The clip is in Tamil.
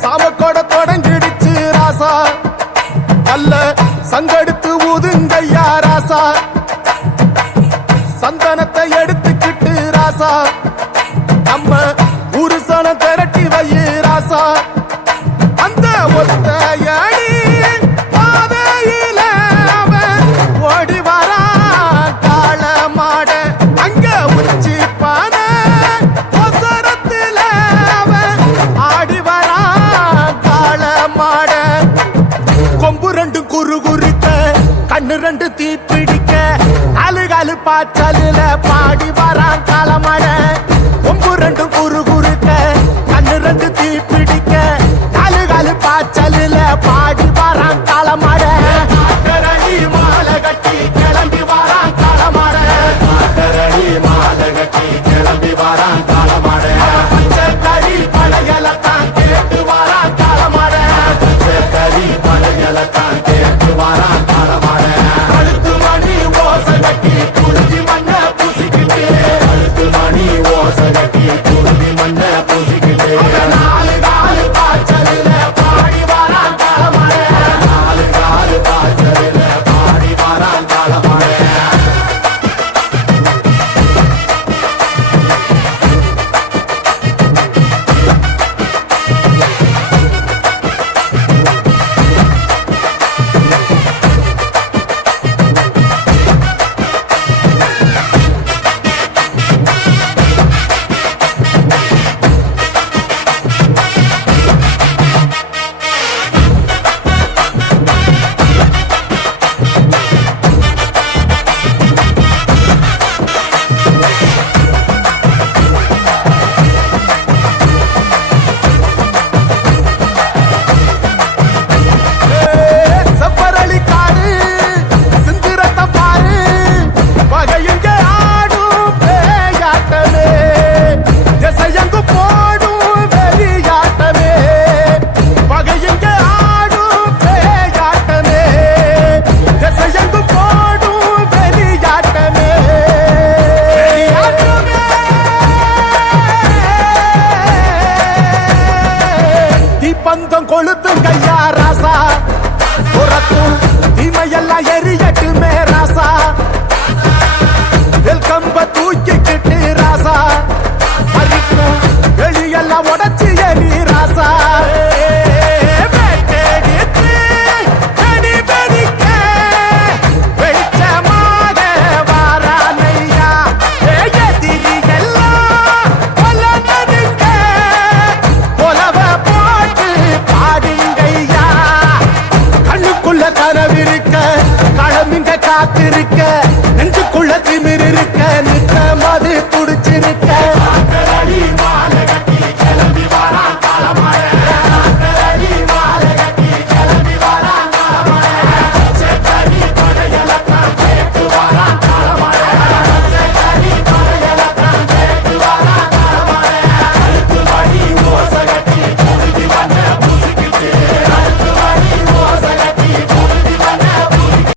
சாமக்கோட தொடங்கிடுச்சு ராசா நல்ல சங்கெடுத்து ஊதுங்கய்யா ராசா சந்தனத்தை எடுத்துக்கிட்டு ராசா நம்ம ஊரு சனம் திரட்டி வையு ராசா அந்த ஒத்தையடி பாதையில அவன் ஓடி வரான் காள மாட அங்க உச்சி பான ஒசரத்துல அவன் ஆடி வரான் காள மாட கொம்பு ரெண்டு குறு குறித்த கண்ணு ரெண்டு தீப்பிடிக்க அழுகாலு பாச்சலுல பாடி வரான் காளமாட கொம்பு ரெண்டு குறு குறுக்க கண்ணு ரெண்டு தீப்பிடிக்க அழுகாலு பாச்சலுல பாடி வரான் காளமாட மாலை கட்டி கிளம்பி வரான் காளமாட மாலை கட்டி கிளம்பி வரான் காளமாட பச்சை கறி பழையலத்தான் கேட்டு வரான் காளமாட பச்சை கறி பழையலத்தான் கேட்டு வரான் காளமாட கழுத்து மணி ஓசை கட்டி குருதி மண்ண பூசிக்கிட்டு கழுத்து மணி ஓசை கட்டி குருதி மண்ண பூசிக்கிட்டு நாலு காலு பாய்ச்சலில் பாடி வரான் காளமாட நாலு காலு பாய்ச்சலில் பாடி வரான் காளமாட பந்தம் கொளுத்துங்கய்யா ராசா புறத்தும் தீமையெல்லாம் எரியட்டுமே ராசா வெல்கம்ப தூக்கிக்கிட்டு ராசா அரிக்கும் வெளியெல்லாம் உடச்சி எரி ராசா கனவிருக்க களமிங்க காத்திருக்க